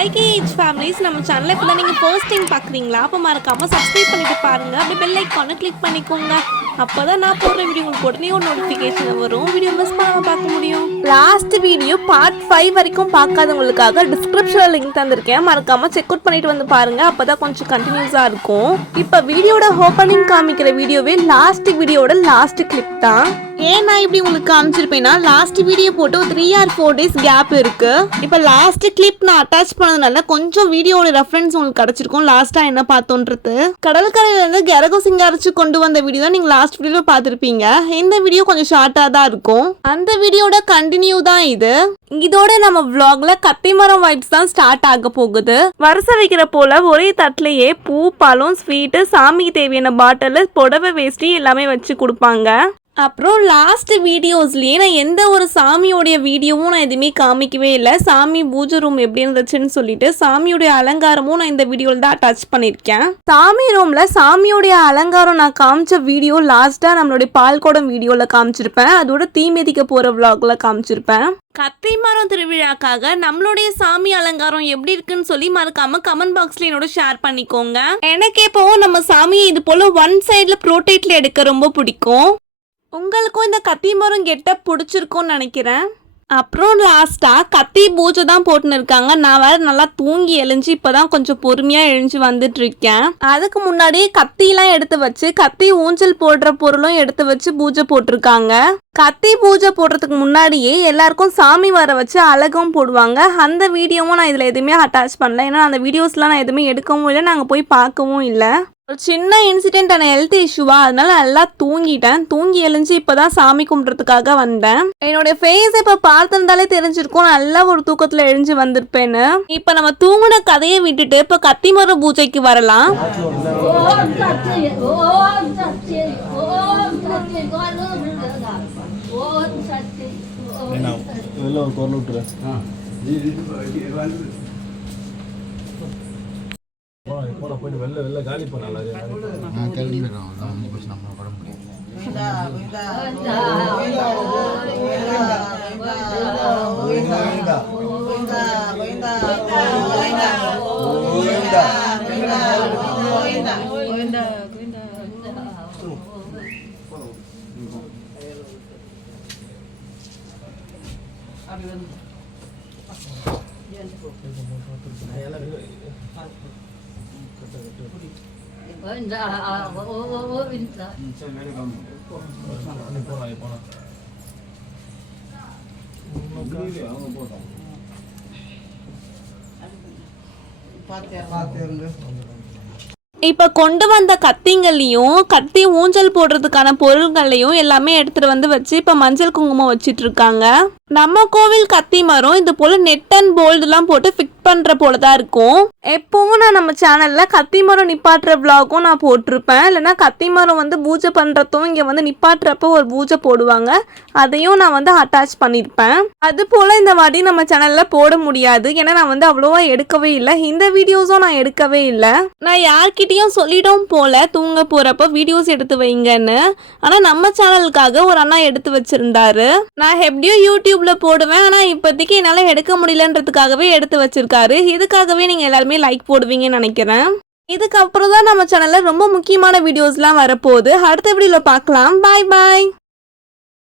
Hi gauge families, நம்ம சேனலை இப்போ தான் நீங்கள் ஃபர்ஸ்ட் டைம் பார்க்குறீங்களா? அப்போ மறக்காமல் சப்ஸ்கிரைப் பண்ணிட்டு பாருங்கள். அப்படியே பெல் ஐக்கானை கிளிக் பண்ணிக்கோங்க. அப்போ தான் நான் போடுற வீடியோ உங்களுக்கு உடனே ஒரு நோட்டிஃபிகேஷன் வரும். வீடியோ மிஸ் பண்ணாமல் பார்க்க முடியும். லாஸ்ட் வீடியோ பார்ட் 5 வரைக்கும் பார்க்காதவங்களுக்காக டிஸ்கிரிப்ஷனில் லிங்க் தந்திருக்கேன். மறக்காமல் செக் அவுட் பண்ணிட்டு வந்து பாருங்கள். அப்போ தான் கொஞ்சம் கண்டினியூஸாக இருக்கும். இப்போ வீடியோட ஓப்பனிங் காமிக்கிற வீடியோவே லாஸ்ட் வீடியோட லாஸ்ட் கிளிப் தான். ஏன் நான் இப்படி உங்களுக்கு காமிச்சிருப்பேன்னா, லாஸ்ட் வீடியோ போட்டு 3 or 4 days கேப் இருக்கு. இப்போ லாஸ்ட் கிளிப் நான் அட்டாச் பண்ணதுனால கொஞ்சம் வீடியோட ரெஃபரன்ஸ் உங்களுக்கு கிடைச்சிருக்கும். லாஸ்டா என்ன பார்த்தோன்றது கடற்கரையில இருந்து கரகம் சிங்காரிச்சு கொண்டு வந்த வீடியோ தான் நீங்க லாஸ்ட் வீடியோல பார்த்திருப்பீங்க. இந்த வீடியோ கொஞ்சம் ஷார்ட்டா தான் இருக்கும். அந்த வீடியோட கண்டினியூ தான் இது. இதோட நம்ம vlogல கத்திமரம் வைப்ஸ் தான் ஸ்டார்ட் ஆக போகுது. வருஷம் வைக்கிற போல ஒரே தட்டிலேயே பூ, பழம், ஸ்வீட்டு, சாமிக்கு தேவையான பாட்டில், புடவை, வேஷ்டி எல்லாமே வச்சு கொடுப்பாங்க. அப்புறம் லாஸ்ட் வீடியோஸ்லேயே நான் எந்த ஒரு சாமியோடைய வீடியோவும் நான் எதுவுமே காமிக்கவே இல்லை. சாமி பூஜை ரூம் எப்படி இருந்துச்சுன்னு சொல்லிட்டு சாமியோடைய அலங்காரமும் நான் இந்த வீடியோவில் தான் அட்டாச் பண்ணியிருக்கேன். சாமி ரூமில் சாமியோடைய அலங்காரம் நான் காமிச்ச வீடியோ லாஸ்ட்டாக நம்மளுடைய பால்குடம் வீடியோவில் காமிச்சிருப்பேன். அதோட தீ மிதிக்க போகிற vlogல காமிச்சிருப்பேன். கத்திமரம் திருவிழாக்காக நம்மளுடைய சாமி அலங்காரம் எப்படி இருக்குன்னு சொல்லி மறக்காம கமெண்ட் பாக்ஸ்ல என்னோட ஷேர் பண்ணிக்கோங்க. எனக்கு எப்பவும் நம்ம சாமியை இது போல ஒன் சைட்ல ப்ரோட்டேட்ல எடுக்க ரொம்ப பிடிக்கும். உங்களுக்கும் இந்த கத்திமரம் கெட்டப் பிடிச்சிருக்கும்னு நினைக்கிறேன். அப்புறம் லாஸ்ட்டாக கத்தி பூஜை தான் போட்டுன்னு இருக்காங்க. நான் வேறு நல்லா தூங்கி எழுஞ்சி இப்போ தான் கொஞ்சம் பொறுமையாக எழுஞ்சி வந்துட்டு இருக்கேன். அதுக்கு முன்னாடி கத்திலாம் எடுத்து வச்சு கத்தி ஊஞ்சல் போடுற பொருளும் எடுத்து வச்சு பூஜை போட்டிருக்காங்க. கத்தி பூஜை போடுறதுக்கு முன்னாடியே எல்லாருக்கும் சாமி வர வச்சு அழகும் போடுவாங்க. அந்த வீடியோவும் நான் இதில் எதுவுமே அட்டாச் பண்ணல. ஏன்னா அந்த வீடியோஸ்லாம் நான் எதுவுமே எடுக்கவும் இல்லை, நாங்கள் போய் பார்க்கவும் இல்லை. ஒரு சின்ன இன்சிடென்ட் ஆன ஹெல்த் இஷ்யூவா, அதனால நல்லா தூங்கிட்டேன். தூங்கி எழுஞ்சி இப்போதான் சாமி கும்பிட்றதுக்காக வந்தேன். என்னோட ஃபேஸ் இப்போ பார்த்துருந்தாலே தெரிஞ்சிருக்கும் நல்லா ஒரு தூக்கத்தில் எழுஞ்சி வந்திருப்பேன்னு. இப்போ நம்ம தூங்கின கதையை விட்டுட்டு இப்போ கத்திமர பூஜைக்கு வரலாம். போயிட்டு வெளில காலி பண்ணலாம். இப்ப கொண்டு வந்த கத்திங்களையும் கத்தி ஊஞ்சல் போடுறதுக்கான பொருள்களையும் எல்லாமே எடுத்துட்டு வந்து வச்சு இப்ப மஞ்சள் குங்குமம் வச்சிட்டு இருக்காங்க. நம்ம கோவில் கத்தி மரம் இது போல நெட் அண்ட் போல்டுலாம் போட்டு ஃபிக்ஸ் பண்ற போலதான் இருக்கும். எப்பவும் நான் நம்ம சேனல்ல கத்தி மரம் நிப்பாட்டுற vlogகும் நான் போட்டிருப்பேன். இல்லைன்னா கத்தி மரம் வந்து பூஜை பண்றதும் இங்க வந்து நிப்பாட்டுறப்ப ஒரு பூஜை போடுவாங்க, அதையும் நான் வந்து அட்டாச் பண்ணியிருப்பேன். அது போல இந்த வாட்டி நம்ம சேனல்ல போட முடியாது, ஏன்னா நான் வந்து அவ்வளோவா எடுக்கவே இல்லை. இந்த வீடியோஸும் நான் எடுக்கவே இல்லை. நான் யார்கிட்டையும் சொல்லிடும் போல தூங்க போறப்ப வீடியோஸ் எடுத்து வைங்கன்னு. ஆனா நம்ம சேனலுக்காக ஒரு அண்ணா எடுத்து வச்சிருந்தாரு. நான் எப்படியும் யூடியூப்ல போடுவேன், ஆனா இப்போதைக்கு என்னால எடுக்க முடியலன்றதுக்காகவே எடுத்து வச்சிருக்காரு. இதுக்காகவே நீங்க எல்லாருமே லைக் போடுவீங்கன்னு நினைக்கிறேன். இதுக்கப்புறம் தான் நம்ம சேனல்ல ரொம்ப முக்கியமான வீடியோஸ்லாம் வரப்போகுது. அடுத்த வீடியோல பார்க்கலாம். பாய் பாய்.